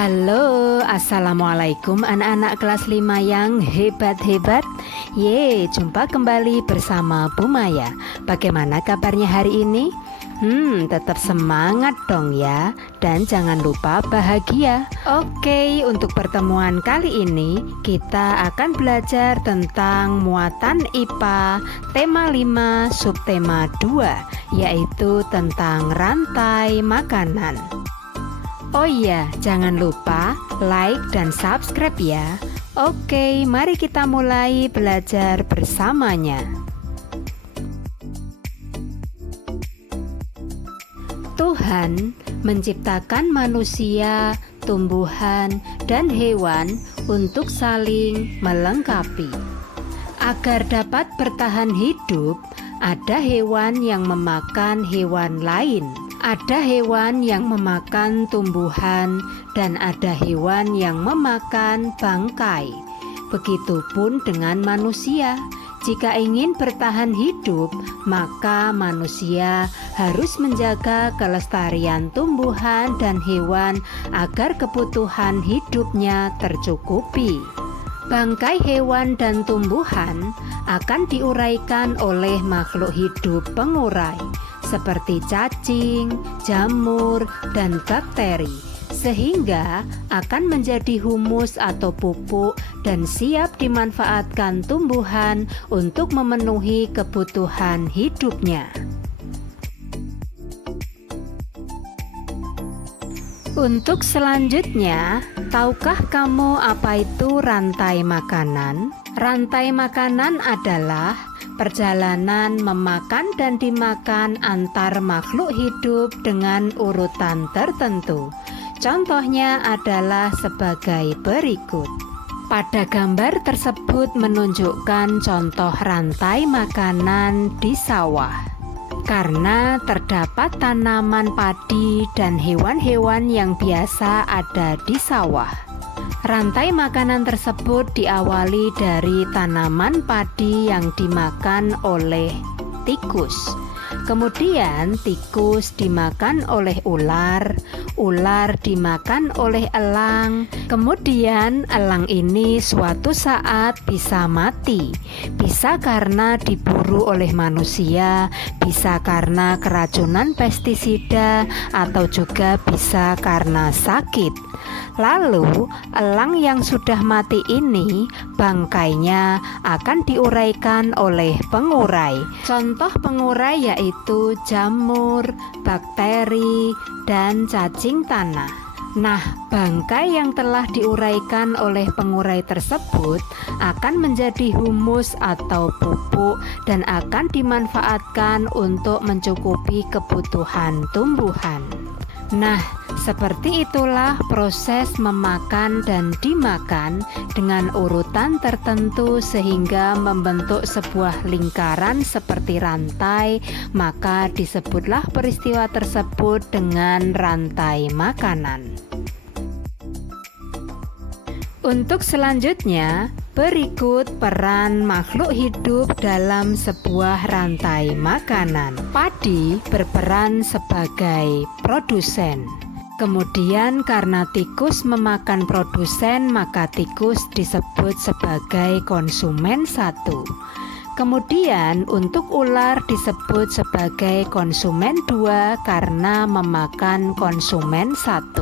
Halo, assalamualaikum anak-anak kelas 5 yang hebat-hebat. Jumpa kembali bersama Bu Maya. Bagaimana kabarnya hari ini? Tetap semangat dong ya. Dan jangan lupa bahagia. Oke, untuk pertemuan kali ini kita akan belajar tentang muatan IPA tema 5 subtema 2, yaitu tentang rantai makanan. Oh iya, jangan lupa like dan subscribe ya. Oke, mari kita mulai belajar bersamanya. Tuhan menciptakan manusia, tumbuhan, dan hewan untuk saling melengkapi. Agar dapat bertahan hidup, ada hewan yang memakan hewan lain. Ada hewan yang memakan tumbuhan dan ada hewan yang memakan bangkai. Begitupun dengan manusia. Jika ingin bertahan hidup, maka manusia harus menjaga kelestarian tumbuhan dan hewan agar kebutuhan hidupnya tercukupi. Bangkai hewan dan tumbuhan akan diuraikan oleh makhluk hidup pengurai seperti cacing, jamur, dan bakteri, sehingga akan menjadi humus atau pupuk dan siap dimanfaatkan tumbuhan untuk memenuhi kebutuhan hidupnya. Untuk selanjutnya, tahukah kamu apa itu rantai makanan? Rantai makanan adalah perjalanan memakan dan dimakan antar makhluk hidup dengan urutan tertentu. Contohnya adalah sebagai berikut. Pada gambar tersebut menunjukkan contoh rantai makanan di sawah. Karena terdapat tanaman padi dan hewan-hewan yang biasa ada di sawah. Rantai makanan tersebut diawali dari tanaman padi yang dimakan oleh tikus. Kemudian tikus dimakan oleh ular, ular dimakan oleh elang. Kemudian elang ini suatu saat bisa mati. Bisa karena diburu oleh manusia, bisa karena keracunan pestisida, atau juga bisa karena sakit. Lalu, elang yang sudah mati ini, bangkainya akan diuraikan oleh pengurai. Contoh pengurai yaitu jamur, bakteri, dan cacing tanah. Nah, bangkai yang telah diuraikan oleh pengurai tersebut akan menjadi humus atau pupuk dan akan dimanfaatkan untuk mencukupi kebutuhan tumbuhan. Nah, seperti itulah proses memakan dan dimakan dengan urutan tertentu sehingga membentuk sebuah lingkaran seperti rantai, maka disebutlah peristiwa tersebut dengan rantai makanan. Untuk selanjutnya, berikut peran makhluk hidup dalam sebuah rantai makanan. Padi berperan sebagai produsen. Kemudian karena tikus memakan produsen, maka tikus disebut sebagai konsumen satu. Kemudian untuk ular disebut sebagai konsumen 2 karena memakan konsumen 1.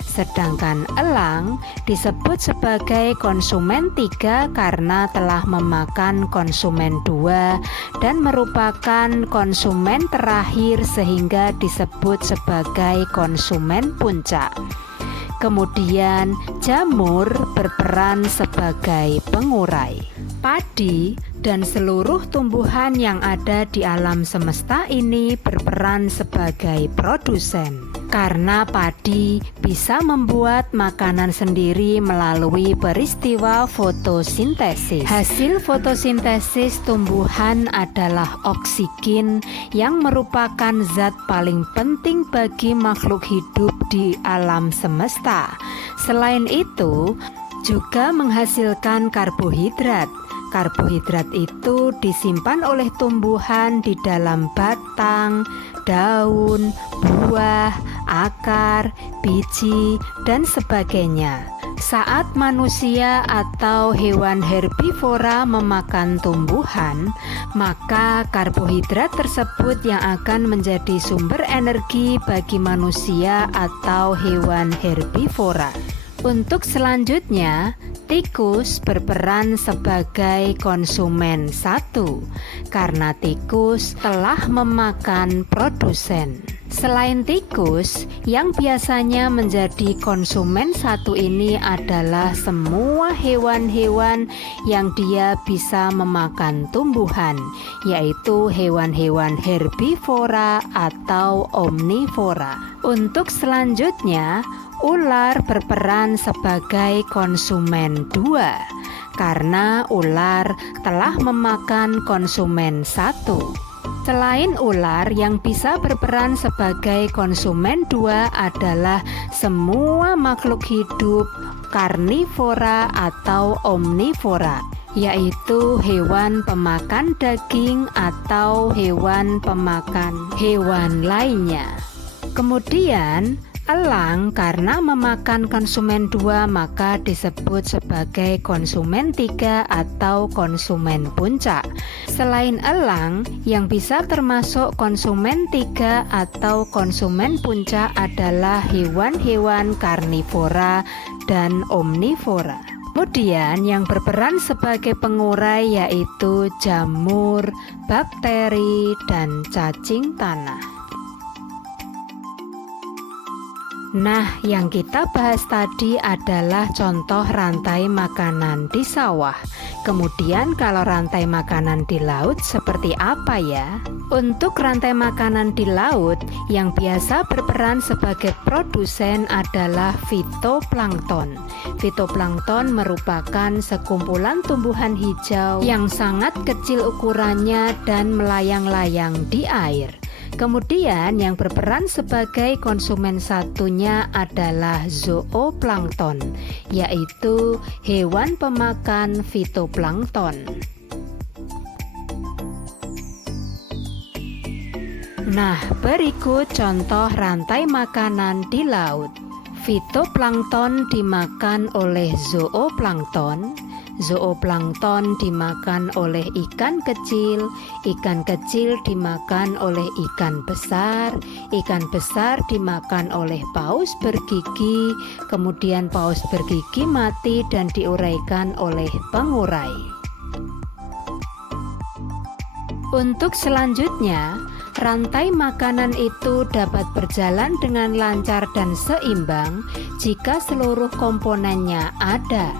Sedangkan elang disebut sebagai konsumen 3 karena telah memakan konsumen 2 dan merupakan konsumen terakhir sehingga disebut sebagai konsumen puncak. Kemudian jamur berperan sebagai pengurai. Padi dan seluruh tumbuhan yang ada di alam semesta ini berperan sebagai produsen. Karena padi bisa membuat makanan sendiri melalui peristiwa fotosintesis. Hasil fotosintesis tumbuhan adalah oksigen yang merupakan zat paling penting bagi makhluk hidup di alam semesta. Selain itu, juga menghasilkan karbohidrat. Karbohidrat itu disimpan oleh tumbuhan di dalam batang, daun, buah, akar, biji, dan sebagainya. Saat manusia atau hewan herbivora memakan tumbuhan, maka karbohidrat tersebut yang akan menjadi sumber energi bagi manusia atau hewan herbivora. Untuk selanjutnya, tikus berperan sebagai konsumen satu, karena tikus telah memakan produsen. Selain tikus, yang biasanya menjadi konsumen satu ini adalah semua hewan-hewan yang dia bisa memakan tumbuhan, yaitu hewan-hewan herbivora atau omnivora. Untuk selanjutnya, ular berperan sebagai konsumen dua, karena ular telah memakan konsumen satu. Selain ular, yang bisa berperan sebagai konsumen dua adalah semua makhluk hidup karnivora atau omnivora, yaitu hewan pemakan daging atau hewan pemakan hewan lainnya. Kemudian, elang karena memakan konsumen dua maka disebut sebagai konsumen tiga atau konsumen puncak. Selain elang, yang bisa termasuk konsumen tiga atau konsumen puncak adalah hewan-hewan karnivora dan omnivora. Kemudian yang berperan sebagai pengurai yaitu jamur, bakteri, dan cacing tanah. Nah, yang kita bahas tadi adalah contoh rantai makanan di sawah. Kemudian kalau rantai makanan di laut seperti apa ya? Untuk rantai makanan di laut, yang biasa berperan sebagai produsen adalah fitoplankton. Fitoplankton merupakan sekumpulan tumbuhan hijau yang sangat kecil ukurannya dan melayang-layang di air. Kemudian yang berperan sebagai konsumen satunya adalah zooplankton, yaitu hewan pemakan fitoplankton. Nah, berikut contoh rantai makanan di laut. Fitoplankton dimakan oleh zooplankton. Zooplankton dimakan oleh ikan kecil dimakan oleh ikan besar dimakan oleh paus bergigi, kemudian paus bergigi mati dan diuraikan oleh pengurai. Untuk selanjutnya, rantai makanan itu dapat berjalan dengan lancar dan seimbang jika seluruh komponennya ada.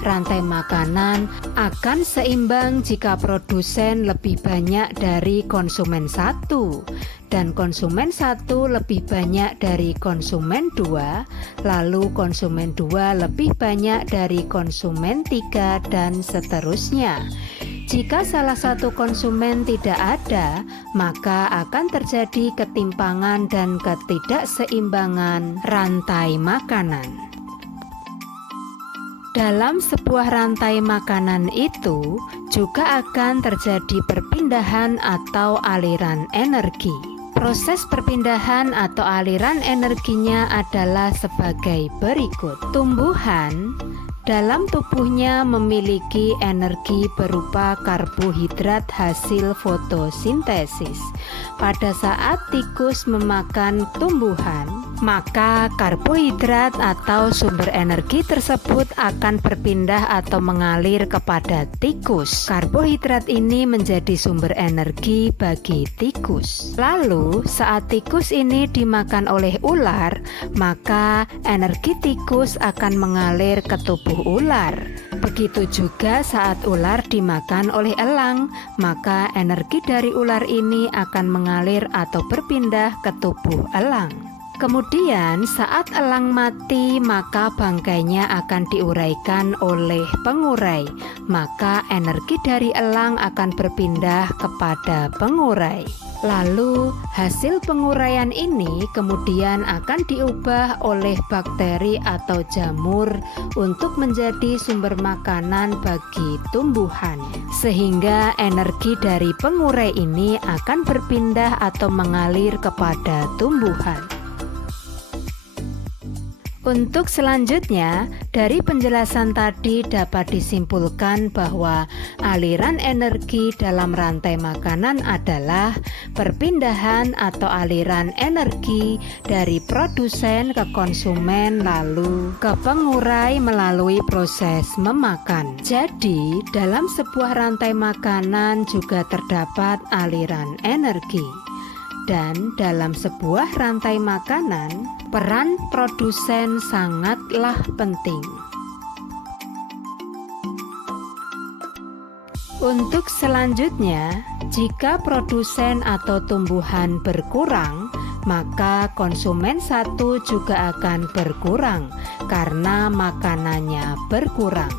Rantai makanan akan seimbang jika produsen lebih banyak dari konsumen satu dan konsumen satu lebih banyak dari konsumen dua, lalu konsumen dua lebih banyak dari konsumen tiga, dan seterusnya. Jika salah satu konsumen tidak ada, maka akan terjadi ketimpangan dan ketidakseimbangan rantai makanan. Dalam sebuah rantai makanan itu juga akan terjadi perpindahan atau aliran energi. Proses perpindahan atau aliran energinya adalah sebagai berikut. Tumbuhan dalam tubuhnya memiliki energi berupa karbohidrat hasil fotosintesis. Pada saat tikus memakan tumbuhan, maka karbohidrat atau sumber energi tersebut akan berpindah atau mengalir kepada tikus. Karbohidrat ini menjadi sumber energi bagi tikus. Lalu, saat tikus ini dimakan oleh ular, maka energi tikus akan mengalir ke tubuh ular. Begitu juga saat ular dimakan oleh elang, maka energi dari ular ini akan mengalir atau berpindah ke tubuh elang. Kemudian saat elang mati, maka bangkainya akan diuraikan oleh pengurai. Maka energi dari elang akan berpindah kepada pengurai. Lalu hasil penguraian ini kemudian akan diubah oleh bakteri atau jamur untuk menjadi sumber makanan bagi tumbuhan. Sehingga energi dari pengurai ini akan berpindah atau mengalir kepada tumbuhan. Untuk selanjutnya, dari penjelasan tadi dapat disimpulkan bahwa aliran energi dalam rantai makanan adalah perpindahan atau aliran energi dari produsen ke konsumen lalu ke pengurai melalui proses memakan. Jadi, dalam sebuah rantai makanan juga terdapat aliran energi. Dan dalam sebuah rantai makanan, peran produsen sangatlah penting. Untuk selanjutnya, jika produsen atau tumbuhan berkurang, maka konsumen satu juga akan berkurang karena makanannya berkurang.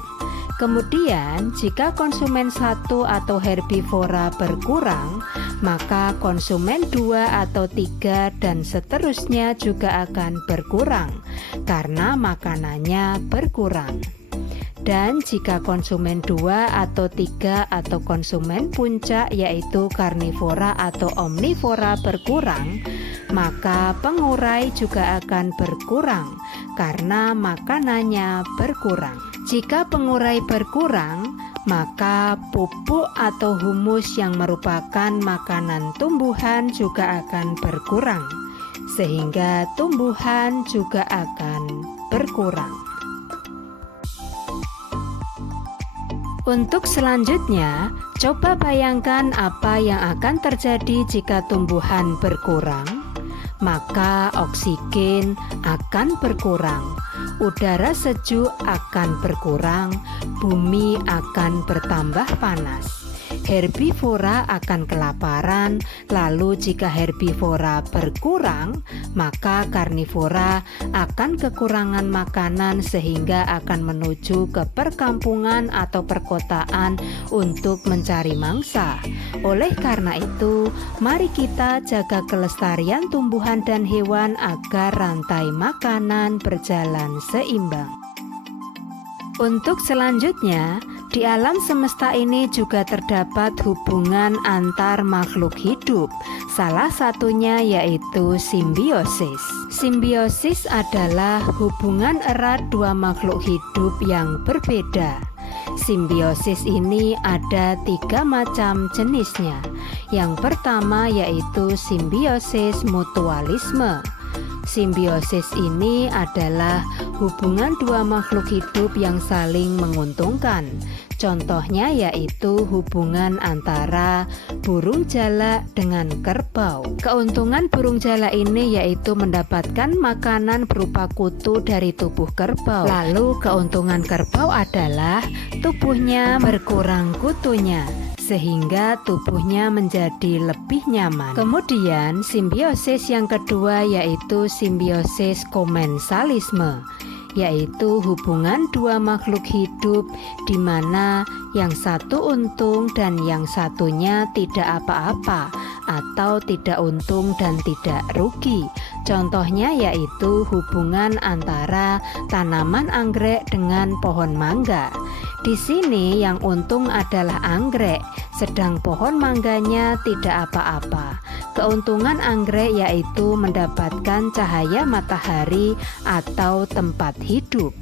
Kemudian, jika konsumen satu atau herbivora berkurang, maka konsumen 2 atau 3 dan seterusnya juga akan berkurang karena makanannya berkurang. Dan jika konsumen 2 atau 3 atau konsumen puncak yaitu karnivora atau omnivora berkurang, maka pengurai juga akan berkurang karena makanannya berkurang. Jika pengurai berkurang, maka pupuk atau humus yang merupakan makanan tumbuhan juga akan berkurang, sehingga tumbuhan juga akan berkurang. Untuk selanjutnya, coba bayangkan apa yang akan terjadi jika tumbuhan berkurang. Maka oksigen akan berkurang, udara sejuk akan berkurang, bumi akan bertambah panas, herbivora akan kelaparan. Lalu jika herbivora berkurang, maka karnivora akan kekurangan makanan sehingga akan menuju ke perkampungan atau perkotaan untuk mencari mangsa. Oleh karena itu, mari kita jaga kelestarian tumbuhan dan hewan agar rantai makanan berjalan seimbang. Untuk selanjutnya, di alam semesta ini juga terdapat hubungan antar makhluk hidup. Salah satunya yaitu simbiosis. Simbiosis adalah hubungan erat dua makhluk hidup yang berbeda. Simbiosis ini ada 3 macam jenisnya. Yang pertama yaitu simbiosis mutualisme. Simbiosis ini adalah hubungan dua makhluk hidup yang saling menguntungkan. Contohnya yaitu hubungan antara burung jalak dengan kerbau. Keuntungan burung jalak ini yaitu mendapatkan makanan berupa kutu dari tubuh kerbau. Lalu keuntungan kerbau adalah tubuhnya berkurang kutunya, sehingga tubuhnya menjadi lebih nyaman. Kemudian simbiosis yang kedua yaitu simbiosis komensalisme, yaitu hubungan dua makhluk hidup di mana yang satu untung dan yang satunya tidak apa-apa atau tidak untung dan tidak rugi. Contohnya yaitu hubungan antara tanaman anggrek dengan pohon mangga. Di sini yang untung adalah anggrek, sedang pohon mangganya tidak apa-apa. Keuntungan anggrek yaitu mendapatkan cahaya matahari atau tempat hidup.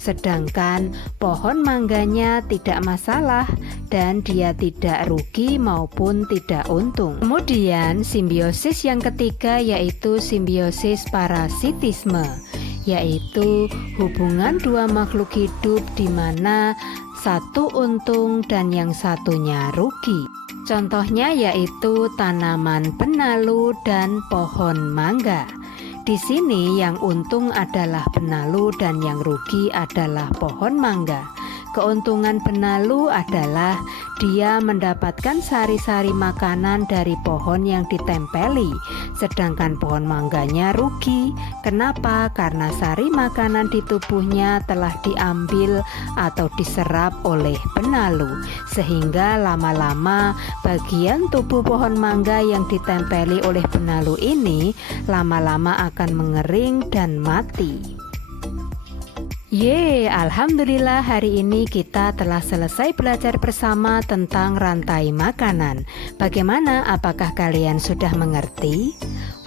Sedangkan pohon mangganya tidak masalah dan dia tidak rugi maupun tidak untung. Kemudian simbiosis yang ketiga yaitu simbiosis parasitisme, yaitu hubungan dua makhluk hidup di mana satu untung dan yang satunya rugi. Contohnya yaitu tanaman benalu dan pohon mangga. Di sini yang untung adalah benalu dan yang rugi adalah pohon mangga. Keuntungan benalu adalah dia mendapatkan sari-sari makanan dari pohon yang ditempeli, sedangkan pohon mangganya rugi. Kenapa? Karena sari makanan di tubuhnya telah diambil atau diserap oleh benalu, sehingga lama-lama bagian tubuh pohon mangga yang ditempeli oleh benalu ini lama-lama akan mengering dan mati. Alhamdulillah hari ini kita telah selesai belajar bersama tentang rantai makanan. Bagaimana? Apakah kalian sudah mengerti?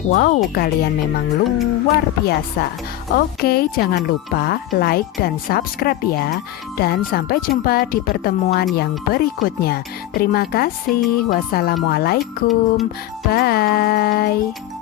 Wow, kalian memang luar biasa. Oke, jangan lupa like dan subscribe ya. Dan sampai jumpa di pertemuan yang berikutnya. Terima kasih. Wassalamualaikum. Bye.